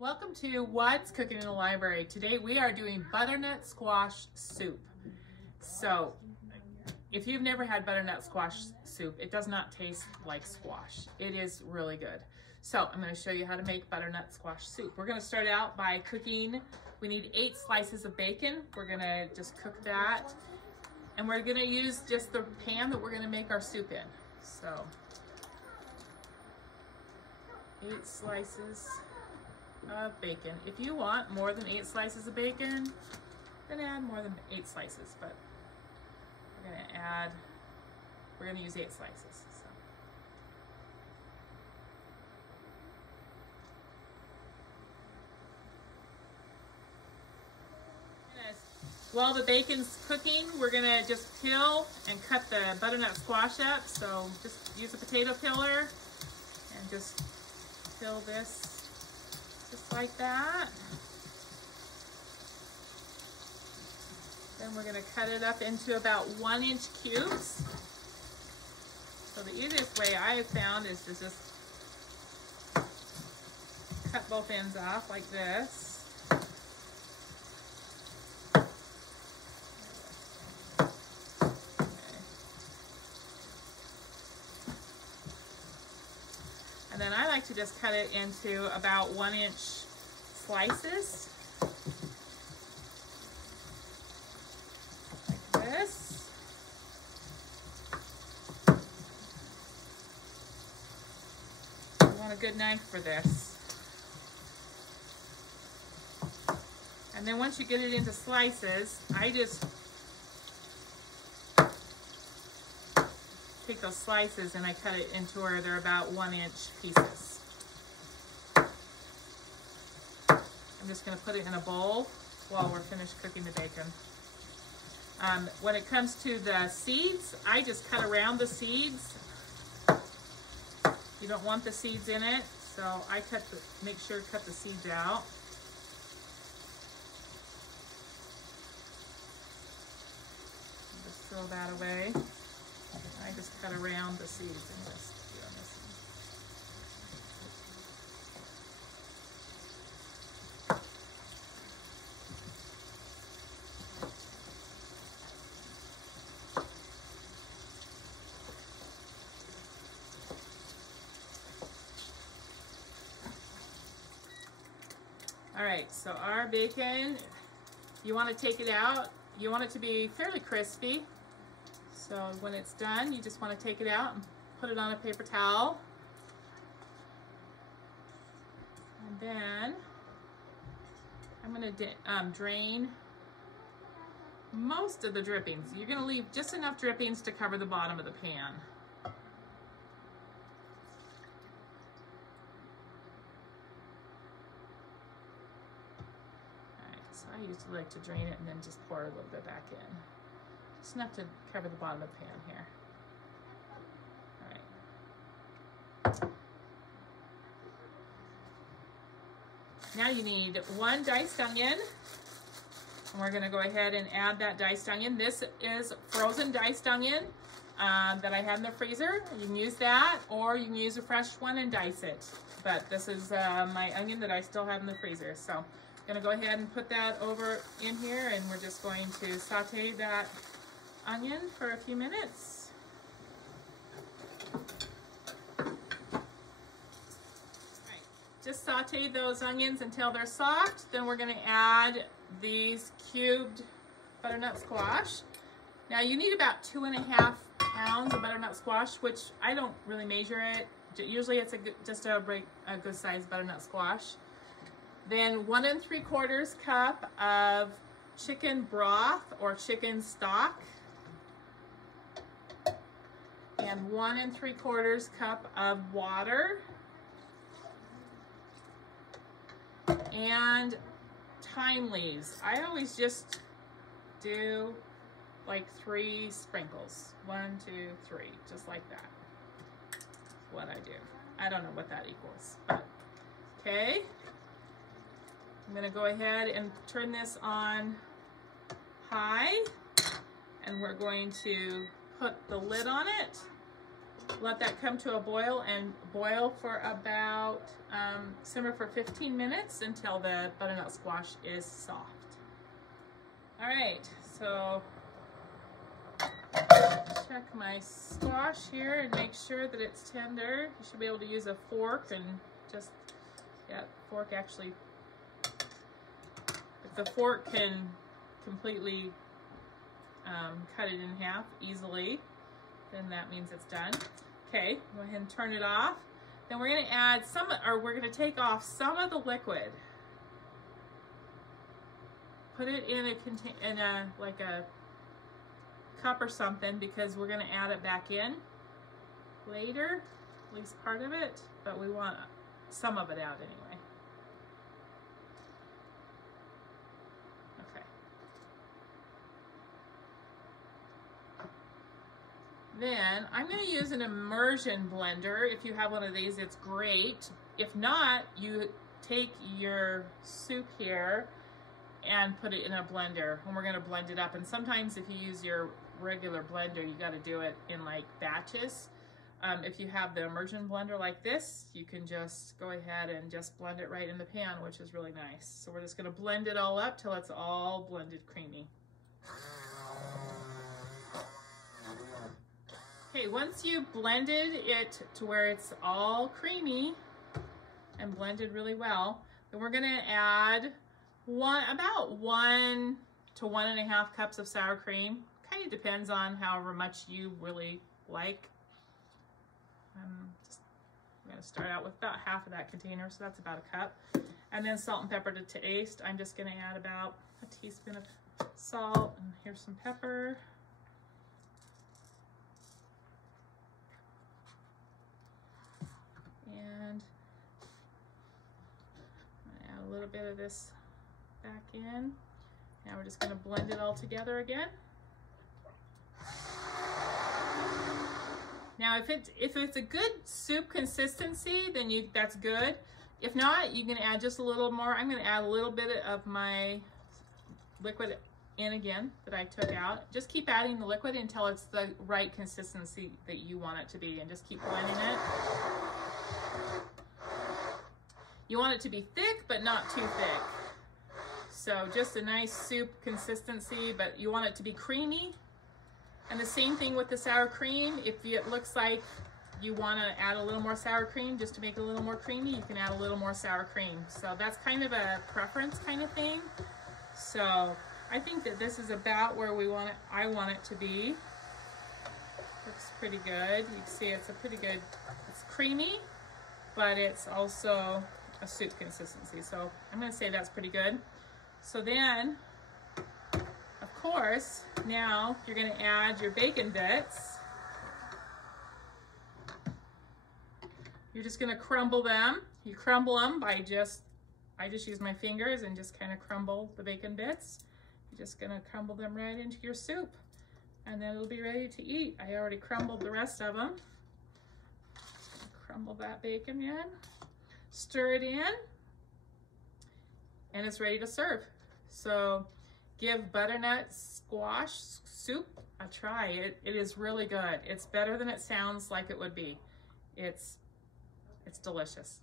Welcome to What's Cooking in the Library. Today we are doing butternut squash soup. So if you've never had butternut squash soup, it does not taste like squash. It is really good. So I'm going to show you how to make butternut squash soup. We're going to start out by cooking. We need 8 slices of bacon. We're going to just cook that. And we're going to use just the pan that we're going to make our soup in. So 8 slices of bacon. If you want more than 8 slices of bacon, then add more than 8 slices, but we're gonna use 8 slices. While the bacon's cooking, we're gonna just peel and cut the butternut squash up. So just use a potato peeler and just peel this just like that. Then we're gonna cut it up into about 1-inch cubes. So the easiest way I have found is to just cut both ends off like this. And then I like to just cut it into about 1-inch slices, like this. You want a good knife for this. And then once you get it into slices, I just take those slices and I cut it into where they're about 1-inch pieces. I'm just going to put it in a bowl while we're finished cooking the bacon. When it comes to the seeds, I just cut around the seeds. You don't want the seeds in it, so I make sure to cut the seeds out. Just throw that away. I just cut around the seeds and just do on this one. All right, so our bacon, you want to take it out. You want it to be fairly crispy. So when it's done, you just want to take it out and put it on a paper towel. And then I'm going to drain most of the drippings. You're going to leave just enough drippings to cover the bottom of the pan. Alright, so I usually like to drain it and then just pour a little bit back in. Just enough to cover the bottom of the pan here. All right. Now you need 1 diced onion. And we're gonna go ahead and add that diced onion. This is frozen diced onion that I had in the freezer. You can use that, or you can use a fresh one and dice it. But this is my onion that I still have in the freezer. So I'm gonna go ahead and put that over in here, and we're just going to saute that onion for a few minutes. Right. Just saute those onions until they're soft. Then we're going to add these cubed butternut squash. Now you need about 2.5 pounds of butternut squash, which I don't really measure it. Usually it's just a good sized butternut squash. Then 1 3/4 cup of chicken broth or chicken stock. And 1 3/4 cup of water, and thyme leaves. I always just do like 3 sprinkles. 1, 2, 3, just like that. That's what I do. I don't know what that equals, but okay. I'm gonna go ahead and turn this on high, and we're going to put the lid on it Let that come to a boil and boil for about, simmer for 15 minutes until the butternut squash is soft. All right, so check my squash here and make sure that it's tender. You should be able to use a fork and just, yeah, fork actually, if the fork can completely cut it in half easily, then that means it's done. Okay, go ahead and turn it off. Then we're gonna add some, or we're gonna take off some of the liquid. Put it in a like a cup or something, because we're gonna add it back in later, at least part of it, but we want some of it out anyway. Okay. Then I'm going to use an immersion blender. If you have one of these, it's great. If not, you take your soup here and put it in a blender, and we're going to blend it up. And sometimes if you use your regular blender, you got to do it in like batches. If you have the immersion blender like this, you can just go ahead and just blend it right in the pan, which is really nice. So we're just going to blend it all up till it's all blended creamy. Okay, once you've blended it to where it's all creamy and blended really well, then we're gonna add about 1 to 1.5 cups of sour cream. Kind of depends on however much you really like. I'm gonna start out with about half of that container, so that's about a cup. And then salt and pepper to taste. I'm just gonna add about a teaspoon of salt, and here's some pepper. And add a little bit of this back in. Now we're just going to blend it all together again. Now if it's a good soup consistency, then that's good. If not, you can add just a little more. I'm going to add a little bit of my liquid in again that I took out. Just keep adding the liquid until it's the right consistency that you want it to be, and just keep blending it. You want it to be thick, but not too thick. So just a nice soup consistency, but you want it to be creamy. And the same thing with the sour cream. If it looks like you want to add a little more sour cream just to make it a little more creamy, you can add a little more sour cream. So that's kind of a preference kind of thing. So I think that this is about where I want it to be. Looks pretty good. You can see it's a pretty good, it's creamy, but it's also a soup consistency. So I'm going to say that's pretty good. So then, of course, now you're going to add your bacon bits. You're just going to crumble them. You crumble them by I just use my fingers and just kind of crumble the bacon bits. You're just going to crumble them right into your soup, and then it'll be ready to eat. I already crumbled the rest of them. Crumble that bacon in. Stir it in, and it's ready to serve. So give butternut squash soup a try. It is really good. It's better than it sounds like it would be. It's delicious.